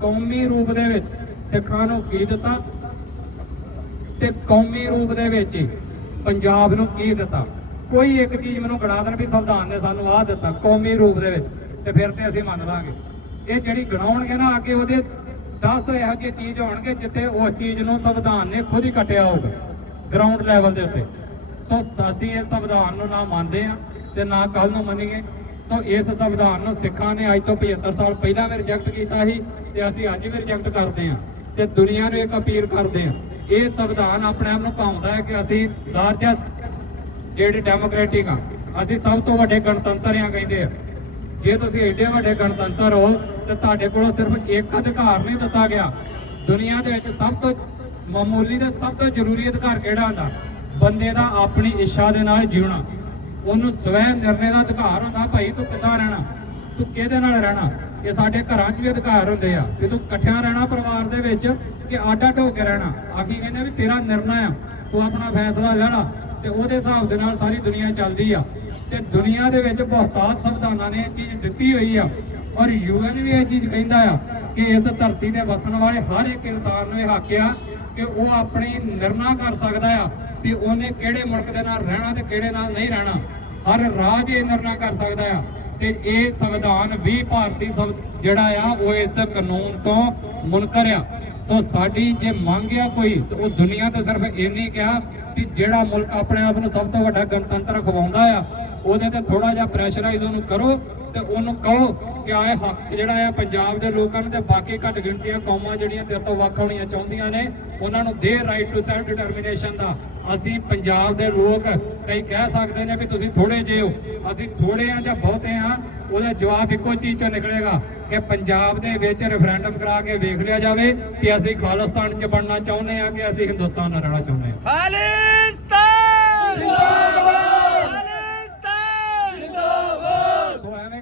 ਕੌਮੀ ਰੂਪ ਦੇ ਵਿੱਚ ਸਿੱਖਾਂ ਨੂੰ ਕੀ ਦਿੱਤਾ? ਤੇ ਕੌਮੀ ਰੂਪ ਦੇ ਵਿੱਚ ਹੀ ਪੰਜਾਬ ਨੂੰ ਕੀ ਦਿੱਤਾ? ਕੋਈ ਇੱਕ ਚੀਜ਼ ਮੈਨੂੰ ਗਣਾ ਦੇਣ ਵੀ ਸੰਵਿਧਾਨ ਨੇ ਸਾਨੂੰ ਆਹ ਦਿੱਤਾ, ਕੌਮੀ ਰੂਪ ਦੇ ਵਿੱਚ। ਤੇ ਫਿਰ ਤੇ ਅਸੀਂ ਮੰਨ ਲਾਂਗੇ। ਇਹ ਜਿਹੜੀ ਗਣਾਉਣਗੇ ਨਾ ਅੱਗੇ ਉਹਦੇ 10 ਇਹੋ ਜਿਹੀ ਚੀਜ਼ ਹੋਣਗੇ ਜਿੱਥੇ ਉਸ ਚੀਜ਼ ਨੂੰ ਸੰਵਿਧਾਨ ਨੇ ਖੁਦ ਹੀ ਕੱਟਿਆ ਹੋਊਗਾ ਗਰਾਊਂਡ ਲੈਵਲ ਦੇ ਉੱਤੇ। ਸੋ ਅਸੀਂ ਇਸ ਸੰਵਿਧਾਨ ਨੂੰ ਨਾ ਮੰਨਦੇ ਆ ਤੇ ਨਾ ਕੱਲ ਨੂੰ ਮੰਨੀਏ। ਸੋ ਇਸ ਸੰਵਿਧਾਨ ਨੂੰ ਸਿੱਖਾਂ ਨੇ ਅੱਜ ਤੋਂ 75 ਸਾਲ ਪਹਿਲਾਂ ਵੀ ਰਿਜੈਕਟ ਕੀਤਾ ਸੀ ਤੇ ਅਸੀਂ ਅੱਜ ਵੀ ਰਿਜੈਕਟ ਕਰਦੇ ਹਾਂ ਤੇ ਦੁਨੀਆ ਨੂੰ ਇੱਕ ਅਪੀਲ ਕਰਦੇ ਹਾਂ। ਇਹ ਸੰਵਿਧਾਨ ਆਪਣੇ ਆਪ ਨੂੰ ਕਹਾਉਂਦਾ ਹੈ ਕਿ ਅਸੀਂ ਲਾਰਜੈਸਟ ਜਿਹੜੇ ਡੈਮੋਕ੍ਰੈਟਿਕ ਆ, ਅਸੀਂ ਸਭ ਤੋਂ ਵੱਡੇ ਗਣਤੰਤਰ ਆ ਕਹਿੰਦੇ ਆ। ਜੇ ਤੁਸੀਂ ਐਡੇ ਵੱਡੇ ਗਣਤੰਤਰ ਹੋ ਤੇ ਤੁਹਾਡੇ ਕੋਲੋਂ ਸਿਰਫ ਇੱਕ ਅਧਿਕਾਰ ਨਹੀਂ ਦਿੱਤਾ ਗਿਆ। ਦੁਨੀਆ ਦੇ ਵਿੱਚ ਸਭ ਤੋਂ ਮਾਮੂਲੀ ਤੇ ਸਭ ਤੋਂ ਜ਼ਰੂਰੀ ਅਧਿਕਾਰ ਕਿਹੜਾ ਹੁੰਦਾ? ਬੰਦੇ ਦਾ ਆਪਣੀ ਇੱਛਾ ਦੇ ਨਾਲ ਜਿਉਣਾ। ਉਹਨੂੰ ਸਵੈ ਨਿਰਣੇ ਦਾ ਅਧਿਕਾਰ ਹੁੰਦਾ, ਭਾਈ ਤੂੰ ਕਿੱਦਾਂ ਰਹਿਣਾ? ਤੂੰ ਕਿਹਦੇ ਨਾਲ ਰਹਿਣਾ? ਇਹ ਸਾਡੇ ਘਰਾਂ 'ਚ ਵੀ ਅਧਿਕਾਰ ਹੁੰਦੇ ਆ ਵੀ ਤੂੰ ਇਕੱਠਿਆਂ ਰਹਿਣਾ ਪਰਿਵਾਰ ਦੇ ਵਿੱਚ ਕਿ ਆਡਾ ਢੋ ਕੇ ਰਹਿਣਾ। ਆਖੀ ਕਹਿੰਦੇ ਵੀ ਤੇਰਾ ਨਿਰਣਾ ਆ, ਤੂੰ ਆਪਣਾ ਫੈਸਲਾ ਲੈ ਲਾ ਤੇ ਉਹਦੇ ਹਿਸਾਬ ਦੇ ਨਾਲ ਸਾਰੀ ਦੁਨੀਆ ਚੱਲਦੀ ਆ। ਤੇ ਦੁਨੀਆ ਦੇ ਵਿੱਚ ਬਹੁਤਾਤ ਸੰਵਿਧਾਨਾਂ ਨੇ ਇਹ ਚੀਜ਼ ਦਿੱਤੀ ਹੋਈ ਆ। ਔਰ ਯੂਐਨ ਵੀ ਇਹ ਚੀਜ਼ ਕਹਿੰਦਾ ਆ ਕਿ ਇਸ ਧਰਤੀ ਤੇ ਵਸਣ ਵਾਲੇ ਹਰ ਇੱਕ ਇਨਸਾਨ ਨੂੰ ਇਹ ਹੱਕ ਆ ਕਿ ਉਹ ਆਪਣੀ ਨਿਰਣਾ ਕਰ ਸਕਦਾ ਆ ਵੀ ਉਹਨੇ ਕਿਹੜੇ ਮੁਲਕ ਦੇ ਨਾਲ ਰਹਿਣਾ ਤੇ ਕਿਹੜੇ ਨਾਲ ਨਹੀਂ ਰਹਿਣਾ। ਹਰ ਰਾਜ ਇਹ ਨਿਰਣਾ ਕਰ ਸਕਦਾ ਆ। ਤੇ ਇਹ ਸੰਵਿਧਾਨ ਵੀ ਭਾਰਤੀ ਜਿਹੜਾ ਆ, ਉਹ ਇਸ ਕਾਨੂੰਨ ਤੋਂ ਮੁਨਕਰ ਆ। ਸੋ ਸਾਡੀ ਜੇ ਮੰਗ ਆ ਕੋਈ, ਤੇ ਉਹ ਦੁਨੀਆ ਤੇ ਸਿਰਫ ਇੰਨੀ ਕਿਹਾ ਕਿ ਜਿਹੜਾ ਮੁਲਕ ਆਪਣੇ ਆਪ ਨੂੰ ਸਭ ਤੋਂ ਵੱਡਾ ਗਣਤੰਤਰ ਖਵਾਉਂਦਾ ਆ, ਉਹਦੇ ਤੇ ਥੋੜਾ ਜਿਹਾ ਪ੍ਰੈਸ਼ਰਾਈਜ਼ ਉਹਨੂੰ ਕਰੋ ਤੇ ਉਹਨੂੰ ਕਹੋ ਕਿ ਆਏ ਹੱਕ ਜਿਹੜਾ ਆ ਪੰਜਾਬ ਦੇ ਲੋਕਾਂ ਨੂੰ ਤੇ ਬਾਕੀ ਘੱਟ ਗਿਣਤੀਆਂ ਕੌਮਾਂ ਜਿਹੜੀਆਂ ਤੇਰੇ ਤੋਂ ਵੱਖ ਹੋਣੀਆਂ ਚਾਹੁੰਦੀਆਂ ਨੇ, ਉਹਨਾਂ ਨੂੰ ਦੇ ਰਾਈਟ ਟੂ ਸੈਲਫ ਡਿਟਰਮੀਨੇਸ਼ਨ ਦਾ। ਅਸੀਂ ਪੰਜਾਬ ਦੇ ਲੋਕ ਕਈ ਕਹਿ ਸਕਦੇ ਨੇ ਵੀ ਤੁਸੀਂ ਥੋੜੇ ਜਿਹੇ ਹੋ। ਅਸੀਂ ਥੋੜੇ ਆ ਜਾਂ ਬਹੁਤੇ ਆ ਉਹਦਾ ਜਵਾਬ ਇੱਕੋ ਚੀਜ਼ ਚੋਂ ਨਿਕਲੇਗਾ ਕਿ ਪੰਜਾਬ ਦੇ ਵਿੱਚ ਰੈਫਰੈਂਡਮ ਕਰਾ ਕੇ ਵੇਖ ਲਿਆ ਜਾਵੇ ਕਿ ਅਸੀਂ ਖਾਲਿਸਤਾਨ 'ਚ ਬਣਨਾ ਚਾਹੁੰਦੇ ਆ ਕਿ ਅਸੀਂ ਹਿੰਦੁਸਤਾਨ ਨਾਲ ਰਹਿਣਾ ਚਾਹੁੰਦੇ ਆ ਖਾਲਿਸਤਾਨ! ਜਿੰਦਾਬਾਦ ਖਾਲਿਸਤਾਨ ਸੋ ਐਵੇਂ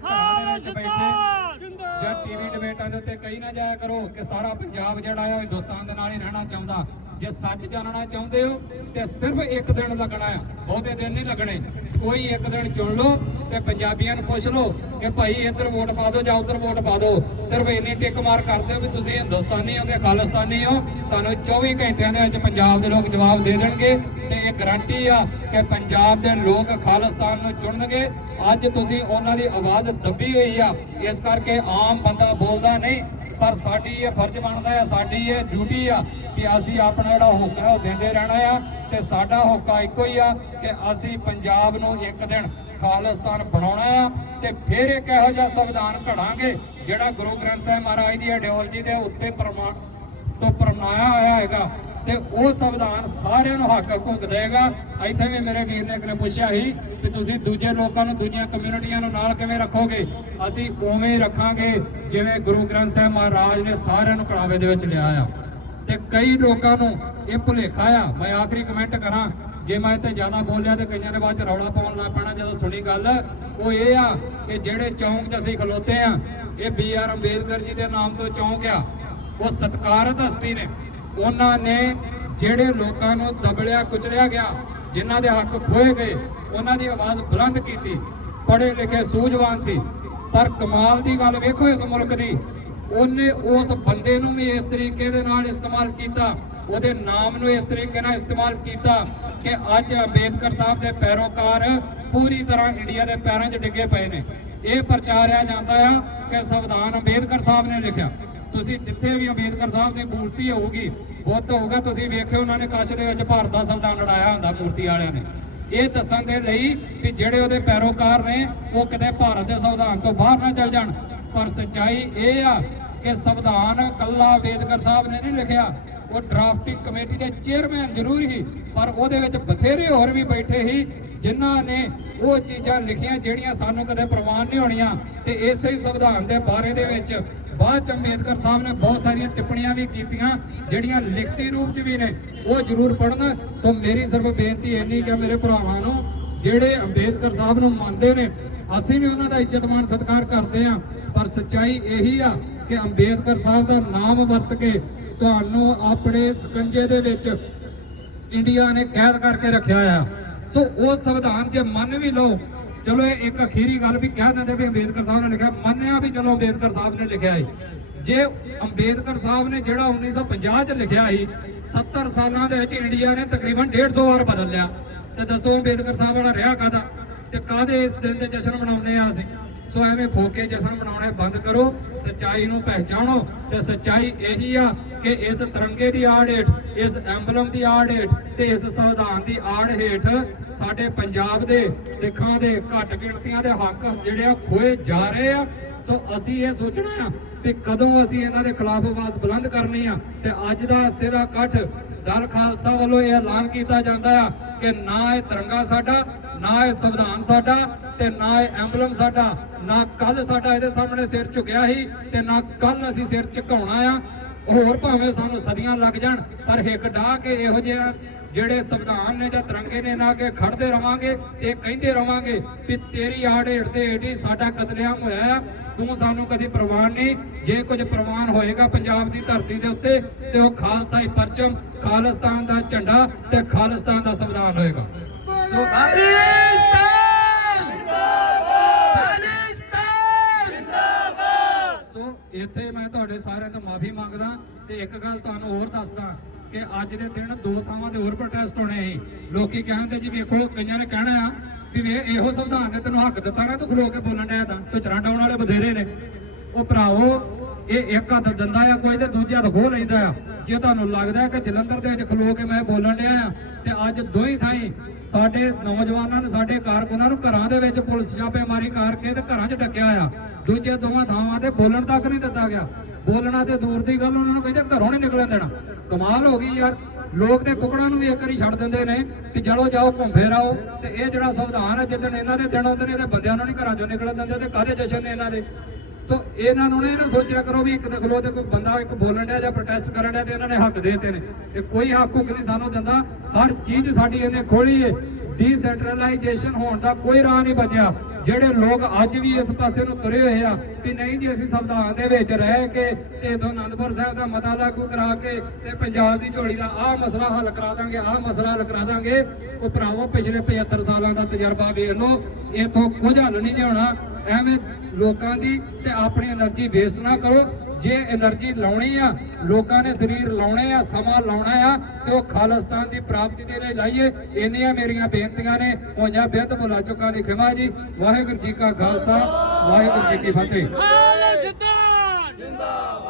ਘਰਾਂ ਦੇ ਬੈਠੇ ਜਾਂ ਟੀਵੀ ਡਿਬੇਟਾਂ ਦੇ ਉੱਤੇ ਕਹੀ ਨਾ ਜਾਇਆ ਕਰੋ ਕਿ ਸਾਰਾ ਪੰਜਾਬ ਜਿਹੜਾ ਆ ਹਿੰਦੁਸਤਾਨ ਦੇ ਨਾਲ ਹੀ ਰਹਿਣਾ ਚਾਹੁੰਦਾ। ਜੇ ਸੱਚ ਜਾਣਨਾ ਚਾਹੁੰਦੇ ਹੋ, ਤੇ ਸਿਰਫ ਇੱਕ ਦਿਨ ਲੱਗਣਾ ਆ। ਬਹੁਤੇ ਦਿਨ ਨਹੀਂ ਲੱਗਣੇ। ਕੋਈ ਇੱਕ ਦਿਨ ਚੁਣ ਲਓ ਤੇ ਪੰਜਾਬੀਆਂ ਨੂੰ ਪੁੱਛ ਲਓ ਕਿ ਭਾਈ ਇੱਧਰ ਵੋਟ ਪਾ ਦਿਓ ਜਾਂ ਉੱਧਰ ਵੋਟ ਪਾ ਦਿਓ। ਸਿਰਫ ਇੰਨੀ ਟਿੱਕ ਮਾਰ ਕਰਦੇ ਹੋ ਵੀ ਤੁਸੀਂ ਹਿੰਦੁਸਤਾਨੀ ਹੋ ਕਿ ਖਾਲਿਸਤਾਨੀ ਹੋ। ਤੁਹਾਨੂੰ 24 ਘੰਟਿਆਂ ਦੇ ਵਿੱਚ ਪੰਜਾਬ ਦੇ ਲੋਕ ਜਵਾਬ ਦੇ ਦੇਣਗੇ। ਤੇ ਇਹ ਗਾਰੰਟੀ ਆ ਕਿ ਪੰਜਾਬ ਦੇ ਲੋਕ ਖਾਲਿਸਤਾਨ ਨੂੰ ਚੁਣਨਗੇ। ਅੱਜ ਤੁਸੀਂ ਉਹਨਾਂ ਦੀ ਆਵਾਜ਼ ਦੱਬੀ ਹੋਈ ਆ। ਇਸ ਕਰਕੇ ਆਮ ਬੰਦਾ ਬੋਲਦਾ ਨਹੀਂ, ਪਰ ਸਾਡੀ ਇਹ ਫਰਜ਼ ਬਣਦਾ ਹੈ, ਸਾਡੀ ਇਹ ਡਿਊਟੀ ਆ ਕਿ ਅਸੀਂ ਆਪਣਾ ਜਿਹੜਾ ਹੋਕਾ ਹੈ ਉਹ ਦਿੰਦੇ ਰਹਿਣਾ ਆ ਤੇ ਸਾਡਾ ਹੋਕਾ ਇੱਕੋ ਹੀ ਆ ਕਿ ਅਸੀਂ ਪੰਜਾਬ ਨੂੰ ਇੱਕ ਦਿਨ ਖਾਲਿਸਤਾਨ ਬਣਾਉਣਾ ਆ ਤੇ ਫਿਰ ਇੱਕ ਇਹੋ ਜਿਹਾ ਸੰਵਿਧਾਨ ਘੜਾਂਗੇ, ਜਿਹੜਾ ਗੁਰੂ ਗ੍ਰੰਥ ਸਾਹਿਬ ਮਹਾਰਾਜ ਦੀ ਆਈਡੀਓਲੋਜੀ ਦੇ ਉੱਤੇ ਪ੍ਰਮਾਣ ਤੋਂ ਪਰਮਾਇਆ ਹੋਇਆ ਹੈਗਾ। ਤੇ ਉਹ ਸੰਵਿਧਾਨ ਸਾਰਿਆਂ ਨੂੰ ਹੱਕ ਹਕੂਕ ਦੇਗਾ। ਇੱਥੇ ਵੀ ਮੇਰੇ ਵੀਰ ਨੇ ਇੱਕ ਪੁੱਛਿਆ ਸੀ ਕਿ ਤੁਸੀਂ ਦੂਜੇ ਲੋਕਾਂ ਨੂੰ, ਦੂਜੀਆਂ ਕਮਿਊਨਿਟੀਆਂ ਨੂੰ ਨਾਲ ਕਿਵੇਂ ਰੱਖੋਗੇ? ਅਸੀਂ ਉਵੇਂ ਰੱਖਾਂਗੇ, ਜਿਵੇਂ ਗੁਰੂ ਗ੍ਰੰਥ ਸਾਹਿਬ ਮਹਾਰਾਜ ਨੇ ਸਾਰਿਆਂ ਨੂੰ ਕੜਾਵੇ ਦੇ ਵਿੱਚ ਲਿਆ ਆ। ਤੇ ਕਈ ਲੋਕਾਂ ਨੂੰ ਇਹ ਭੁਲੇਖਾ ਆ। ਮੈਂ ਆਖਰੀ ਕਮੈਂਟ ਕਰਾਂ, ਜੇ ਮੈਂ ਇੱਥੇ ਜ਼ਿਆਦਾ ਬੋਲਿਆ ਤੇ ਕਈਆਂ ਦੇ ਬਾਅਦ ਚ ਰੌਲਾ ਪਾਉਣ ਲੱਗ ਪੈਣਾ ਜਦੋਂ ਸੁਣੀ ਗੱਲ। ਉਹ ਇਹ ਆ ਕਿ ਜਿਹੜੇ ਚੌਂਕ 'ਚ ਅਸੀਂ ਖਲੋਤੇ ਆ, ਇਹ ਬੀ ਆਰ ਅੰਬੇਦਕਰ ਜੀ ਦੇ ਨਾਮ ਤੋਂ ਚੌਂਕ ਆ। ਉਹ ਸਤਕਾਰਤ ਹਸਤੀ ਨੇ। ਉਹਨਾਂ ਨੇ ਜਿਹੜੇ ਲੋਕਾਂ ਨੂੰ ਦਬਲਿਆ, ਕੁਚਲਿਆ ਗਿਆ, ਜਿਨ੍ਹਾਂ ਦੇ ਹੱਕ ਖੋਏ ਗਏ, ਉਹਨਾਂ ਦੀ ਆਵਾਜ਼ ਬੁਲੰਦ ਕੀਤੀ। ਪੜ੍ਹੇ ਲਿਖੇ ਸੂਝਵਾਨ ਸੀ। ਪਰ ਕਮਾਲ ਦੀ ਗੱਲ ਵੇਖੋ ਇਸ ਮੁਲਕ ਦੀ। ਉਹਨੇ ਉਸ ਬੰਦੇ ਨੂੰ ਵੀ ਇਸ ਤਰੀਕੇ ਦੇ ਨਾਲ ਇਸਤੇਮਾਲ ਕੀਤਾ। ਉਹਦੇ ਨਾਮ ਨੂੰ ਇਸ ਤਰੀਕੇ ਨਾਲ ਇਸਤੇਮਾਲ ਕੀਤਾ ਕਿ ਅੱਜ ਅੰਬੇਦਕਰ ਸਾਹਿਬ ਦੇ ਪੈਰੋਕਾਰ ਪੂਰੀ ਤਰ੍ਹਾਂ ਇੰਡੀਆ ਦੇ ਪੈਰਾਂ 'ਚ ਡਿੱਗੇ ਪਏ ਨੇ। ਇਹ ਪ੍ਰਚਾਰਿਆ ਜਾਂਦਾ ਆ ਕਿ ਸੰਵਿਧਾਨ ਅੰਬੇਦਕਰ ਸਾਹਿਬ ਨੇ ਲਿਖਿਆ। ਤੁਸੀਂ ਜਿੱਥੇ ਵੀ ਅੰਬੇਦਕਰ ਸਾਹਿਬ ਦੀ ਮੂਰਤੀ ਹੋਊਗੀ ਬੁੱਤ ਹੋਊਗਾ, ਤੁਸੀਂ ਵੇਖਿਓ ਉਹਨਾਂ ਨੇ ਕੱਛ ਦੇ ਵਿੱਚ ਭਾਰਤ ਦਾ ਸੰਵਿਧਾਨ ਲੜਾਇਆ ਹੁੰਦਾ ਮੂਰਤੀ ਵਾਲਿਆਂ ਨੇ। ਇਹ ਦੱਸਣ ਦੇ ਲਈ ਕਿ ਜਿਹੜੇ ਉਹਦੇ ਪੈਰੋਕਾਰ ਨੇ, ਉਹ ਕਿਤੇ ਭਾਰਤ ਦੇ ਸੰਵਿਧਾਨ ਤੋਂ ਬਾਹਰ ਨਾ ਚਲ ਜਾਣ। ਪਰ ਸੱਚਾਈ ਇਹ ਆ ਕਿ ਸੰਵਿਧਾਨ ਕੱਲਾ ਅੰਬੇਦਕਰ ਸਾਹਿਬ ਨੇ ਨਹੀਂ ਲਿਖਿਆ। ਉਹ ਡਰਾਫਟਿੰਗ ਕਮੇਟੀ ਦੇ ਚੇਅਰਮੈਨ ਜ਼ਰੂਰ ਹੀ, ਪਰ ਉਹਦੇ ਵਿੱਚ ਬਥੇਰੇ ਹੋਰ ਵੀ ਬੈਠੇ ਸੀ ਜਿਨ੍ਹਾਂ ਨੇ ਉਹ ਚੀਜ਼ਾਂ ਲਿਖੀਆਂ ਜਿਹੜੀਆਂ ਸਾਨੂੰ ਕਦੇ ਪ੍ਰਵਾਨ ਨਹੀਂ ਹੋਣੀਆਂ। ਤੇ ਇਸੇ ਹੀ ਸੰਵਿਧਾਨ ਦੇ ਬਾਰੇ ਦੇ ਵਿੱਚ ਬਾਅਦ ਚ ਅੰਬੇਦਕਰ ਸਾਹਿਬ ਨੇ ਬਹੁਤ ਸਾਰੀਆਂ ਟਿੱਪਣੀਆਂ ਵੀ ਕੀਤੀਆਂ, ਜਿਹੜੀਆਂ ਲਿਖਤੀ ਰੂਪ ਚ ਵੀ ਨੇ, ਉਹ ਜ਼ਰੂਰ ਪੜ੍ਹਨ। ਸੋ ਮੇਰੀ ਸਿਰਫ ਬੇਨਤੀ ਇੰਨੀ ਕਿ ਮੇਰੇ ਭਰਾਵਾਂ ਨੂੰ, ਜਿਹੜੇ ਅੰਬੇਦਕਰ ਸਾਹਿਬ ਨੂੰ ਮੰਨਦੇ ਨੇ, ਅਸੀਂ ਵੀ ਉਹਨਾਂ ਦਾ ਇੱਜ਼ਤ ਮਾਨ ਸਤਿਕਾਰ ਕਰਦੇ ਹਾਂ, ਪਰ ਸੱਚਾਈ ਇਹੀ ਆ ਕਿ ਅੰਬੇਦਕਰ ਸਾਹਿਬ ਦਾ ਨਾਮ ਵਰਤ ਕੇ ਤੁਹਾਨੂੰ ਆਪਣੇ ਸਕੰਜੇ ਦੇ ਵਿੱਚ ਇੰਡੀਆ ਨੇ ਕੈਦ ਕਰਕੇ ਰੱਖਿਆ ਆ। ਸੋ ਉਹ ਸੰਵਿਧਾਨ ਜੇ ਮੰਨ ਵੀ ਲਓ ਚਲੋ ਇਹ ਇੱਕ ਅਖੀਰੀ ਗੱਲ ਵੀ ਕਹਿ ਦਿੰਦੇ ਵੀ ਅੰਬੇਦਕਰ ਸਾਹਿਬ ਨੇ ਲਿਖਿਆ, ਮੰਨਿਆ ਵੀ ਚਲੋ ਅੰਬੇਦਕਰ ਸਾਹਿਬ ਨੇ ਲਿਖਿਆ ਹੈ ਜੇ ਅੰਬੇਦਕਰ ਸਾਹਿਬ ਨੇ ਜਿਹੜਾ 1950 ਚ ਲਿਖਿਆ ਸੀ 70 ਸਾਲਾਂ ਦੇ ਵਿੱਚ ਇੰਡੀਆ ਨੇ ਤਕਰੀਬਨ 150 ਵਾਰ ਬਦਲ ਲਿਆ। ਤੇ ਦੱਸੋ ਅੰਬੇਦਕਰ ਸਾਹਿਬ ਵਾਲਾ ਰਿਹਾ ਕਾਦਾ ਤੇ ਕਾਦੇ ਇਸ ਦਿਨ ਦੇ ਜਸ਼ਨ ਮਨਾਉਂਦੇ ਆ ਅਸੀਂ? ਸੋ ਐਵੇਂ ਫੋਕੇ ਜਸ਼ਨ ਮਨਾਉਣੇ ਬੰਦ ਕਰੋ, ਸੱਚਾਈ ਨੂੰ ਪਹਿਚਾਣੋ ਤੇ ਸੱਚਾਈ ਇਹੀ ਆ ਕਿ ਇਸ ਤਿਰੰਗੇ ਦੀ ਆੜ ਹੇਠ, ਇਸ ਐਂਬਲਮ ਦੀ ਆੜ ਹੇਠ ਤੇ ਇਸ ਸੰਵਿਧਾਨ ਦੀ ਆੜ ਹੇਠ ਸਾਡੇ ਪੰਜਾਬ ਦੇ ਸਿੱਖਾਂ ਦੇ ਘੱਟ ਗਿਣਤੀਆਂ ਦੇ ਹੱਕ ਜਿਹੜੇ ਆ ਖੋਏ ਜਾ ਰਹੇ ਆ। ਸੋ ਅਸੀਂ ਇਹ ਸੋਚਣਾ ਆ ਕਿ ਕਦੋਂ ਅਸੀਂ ਇਹਨਾਂ ਦੇ ਖਿਲਾਫ ਆਵਾਜ਼ ਬੁਲੰਦ ਕਰਨੀ ਆ ਤੇ ਅੱਜ ਦਾ ਹਸਤੇ ਦਾ ਇਕੱਠ ਦਲ ਖਾਲਸਾ ਵੱਲੋਂ ਇਹ ਐਲਾਨ ਕੀਤਾ ਜਾਂਦਾ ਆ ਕਿ ਨਾ ਇਹ ਤਿਰੰਗਾ ਸਾਡਾ, ਨਾ ਇਹ ਸੰਵਿਧਾਨ ਸਾਡਾ ਤੇ ਨਾ ਇਹ ਐਂਬਲਮ ਸਾਡਾ, ਨਾ ਕੱਲ ਸਾਡਾ ਇਹਦੇ ਸਾਹਮਣੇ ਸਿਰ ਝੁਕਿਆ ਸੀ ਤੇ ਨਾ ਕੱਲ ਅਸੀਂ ਸਿਰ ਝੁਕਾਉਣਾ ਆ। ਹੋਰ ਭਾਵੇਂ ਸਾਨੂੰ ਸਦੀਆਂ ਲੱਗ ਜਾਣ ਪਰ ਹਿੱਕ ਢਾ ਕੇ ਇਹੋ ਜਿਹਾ ਜਿਹੜੇ ਸੰਵਿਧਾਨ ਨੇ ਜਾਂ ਤਿਰੰਗੇ ਨੇ ਨਾ ਕੇ ਖੜਦੇ ਰਵਾਂਗੇ ਇਹ ਕਹਿੰਦੇ ਰਵਾਂਗੇ ਵੀ ਤੇਰੀ ਆੜ ਹੇਠ ਤੇ ਹੀ ਸਾਡਾ ਕਤਲੇਆਮ ਹੋਇਆ ਆ ਤੂੰ ਸਾਨੂੰ ਕਦੀ ਪ੍ਰਵਾਨ ਨਹੀਂ। ਜੇ ਕੁਝ ਪ੍ਰਵਾਨ ਹੋਏਗਾ ਪੰਜਾਬ ਦੀ ਧਰਤੀ ਦੇ ਉੱਤੇ ਤੇ ਉਹ ਖਾਲਸਾਈ ਪਰਚਮ ਖਾਲਿਸਤਾਨ ਦਾ ਝੰਡਾ ਤੇ ਖਾਲਿਸਤਾਨ ਦਾ ਸੰਵਿਧਾਨ ਹੋਏਗਾ। ਸੋ ਸੋ ਇੱਥੇ ਮੈਂ ਤੁਹਾਡੇ ਸਾਰਿਆਂ ਤੋਂ ਮਾਫੀ ਮੰਗਦਾ ਤੇ ਇੱਕ ਗੱਲ ਤੁਹਾਨੂੰ ਹੋਰ ਦੱਸਦਾ ਕਿ ਅੱਜ ਦੇ ਦਿਨ ਦੋ ਥਾਵਾਂ ਦੇ ਹੋਰ ਪ੍ਰੋਟੈਸਟ ਹੋਣੇ ਸੀ। ਲੋਕੀ ਕਹਿੰਦੇ ਜੀ ਵੇਖੋ, ਕਈਆਂ ਨੇ ਕਹਿਣਾ ਆ ਵੀ ਵੇ, ਇਹੋ ਸੰਵਿਧਾਨ ਨੇ ਤੈਨੂੰ ਹੱਕ ਦਿੱਤਾ ਨਾ, ਤੂੰ ਖਲੋ ਕੇ ਬੋਲਣ ਡਿਆ ਤਾਂ। ਤੂੰ ਚਰਾਂਡਾਉਣ ਵਾਲੇ ਬਥੇਰੇ ਨੇ। ਉਹ ਭਰਾਵੋ, ਇਹ ਇੱਕ ਹੱਥ ਦਿੰਦਾ ਆ ਕੋਈ ਤੇ ਦੂਜੇ ਹੱਥ ਖੋਹ ਲੈਂਦਾ ਆ। ਜੇ ਤੁਹਾਨੂੰ ਲੱਗਦਾ ਕਿ ਜਲੰਧਰ ਦੇ ਵਿੱਚ ਖਲੋ ਕੇ ਮੈਂ ਬੋਲਣ ਡਿਆ ਆ, ਤੇ ਅੱਜ ਦੋਹੀ ਥਾਈਂ ਸਾਡੇ ਨੌਜਵਾਨਾਂ ਨੂੰ, ਸਾਡੇ ਕਾਰਕੁਨਾਂ ਨੂੰ ਘਰਾਂ ਦੇ ਵਿੱਚ ਪੁਲਿਸ ਛਾਪੇਮਾਰੀ ਕਰਕੇ ਤੇ ਘਰਾਂ 'ਚ ਡੱਕਿਆ ਆ। ਦੂਜੇ ਦੋਵਾਂ ਥਾਵਾਂ ਤੇ ਬੋਲਣ ਤੱਕ ਨਹੀਂ ਦਿੱਤਾ ਗਿਆ। ਬੋਲਣਾ ਤੇ ਦੂਰ ਦੀ ਗੱਲ, ਉਹਨਾਂ ਨੂੰ ਕਹਿੰਦੇ ਘਰੋਂ ਨਹੀਂ ਨਿਕਲਣ ਦੇਣਾ। ਕਮਾਲ ਹੋ ਗਈ ਯਾਰ। ਲੋਕ ਨੇ ਕੁਕੜਾਂ ਨੂੰ ਵੀ ਇੱਕ ਵਾਰੀ ਛੱਡ ਦਿੰਦੇ ਨੇ ਕਿ ਚਲੋ ਜਾਓ, ਘੁੰਮ ਫਿਰ ਆਓ। ਤੇ ਇਹ ਜਿਹੜਾ ਸੰਵਿਧਾਨ ਹੈ, ਜਿੱਦਣ ਇਹਨਾਂ ਦੇ ਦਿਨ ਆਉਂਦੇ ਨੇ, ਇਹਦੇ ਬੰਦਿਆਂ ਨੂੰ ਨਹੀਂ ਘਰਾਂ ਚੋਂ ਨਿਕਲਣ ਦਿੰਦੇ ਤੇ ਕਾਹਦੇ ਜਸ਼ਨ ਨੇ ਇਹਨਾਂ ਦੇ? ਸੋ ਇਹਨਾਂ ਨੂੰ ਨੇ ਇਹਨਾਂ ਸੋਚਿਆ ਕਰੋ ਵੀ ਇੱਕ ਦਖਲੋ ਤੇ ਕੋਈ ਬੰਦਾ ਇੱਕ ਬੋਲਣ ਡਿਆ ਜਾਂ ਪ੍ਰੋਟੈਸਟ ਕਰਨ ਡਿਆ ਤੇ ਇਹਨਾਂ ਨੇ ਹੱਕ ਦੇ ਦਿੱਤੇ ਨੇ। ਤੇ ਕੋਈ ਹੱਕ ਹੁੱਕ ਨਹੀਂ ਸਾਨੂੰ ਦਿੰਦਾ। ਹਰ ਚੀਜ਼ ਸਾਡੀ ਇਹਨੇ ਖੋਲੀ ਏ। ਡੀਸੈਂਟਰਲਾਈਜੇਸ਼ਨ ਹੋਣ ਦਾ ਕੋਈ ਰਾਹ ਨਹੀਂ ਬਚਿਆ। ਜਿਹੜੇ ਲੋਕ ਅੱਜ ਵੀ ਇਸ ਪਾਸੇ ਨੂੰ ਤੁਰੇ ਹੋਏ ਆ ਕਿ ਨਹੀਂ ਜੀ, ਅਸੀਂ ਸੰਵਿਧਾਨ ਦੇ ਵਿੱਚ ਰਹਿ ਕੇ ਤੇ ਇਥੋਂ ਅਨੰਦਪੁਰ ਸਾਹਿਬ ਦਾ ਮਤਾ ਲਾਗੂ ਕਰਾ ਕੇ ਤੇ ਪੰਜਾਬ ਦੀ ਝੋਲੀ ਦਾ ਆਹ ਮਸਲਾ ਹੱਲ ਕਰਾ ਦਾਂਗੇ, ਆਹ ਮਸਲਾ ਹੱਲ ਕਰਾ ਦਾਂਗੇ। ਉਹ ਭਰਾਵੋ, ਪਿਛਲੇ 75 ਸਾਲਾਂ ਦਾ ਤਜਰਬਾ ਵੇਖ ਲਓ, ਇਥੋਂ ਕੁਝ ਹੱਲ ਨਹੀਂ ਹੋਣਾ। ਐਵੇਂ ਲੋਕਾਂ ਦੀ ਤੇ ਆਪਣੀ એનર્ਜੀ ਵੇਸਟ ਨਾ ਕਰੋ। ਜੇ એનર્ਜੀ ਲਾਉਣੀ ਆ, ਲੋਕਾਂ ਨੇ ਸਰੀਰ ਲਾਉਣੇ ਆ, ਸਮਾਂ ਲਾਉਣਾ ਆ, ਤੇ ਉਹ ਖਾਲਸਤਾਨ ਦੀ ਪ੍ਰਾਪਤੀ ਦੇ ਲਈ ਲਾਈਏ। ਇੰਨੀਆਂ ਮੇਰੀਆਂ ਬੇਨਤੀਆਂ ਨੇ। ਹੋਇਆ ਬਿੱਤ ਬੁਲਾ ਚੁੱਕਾ ਦੀ ਖਿਮਾ ਜੀ। ਵਾਹਿਗੁਰੂ ਜੀ ਕਾ ਖਾਲਸਾ, ਵਾਹਿਗੁਰੂ ਜੀ ਕੀ ਫਤਿਹ। ਖਾਲਸਾ ਜਿੰਦਾਬਾਦ!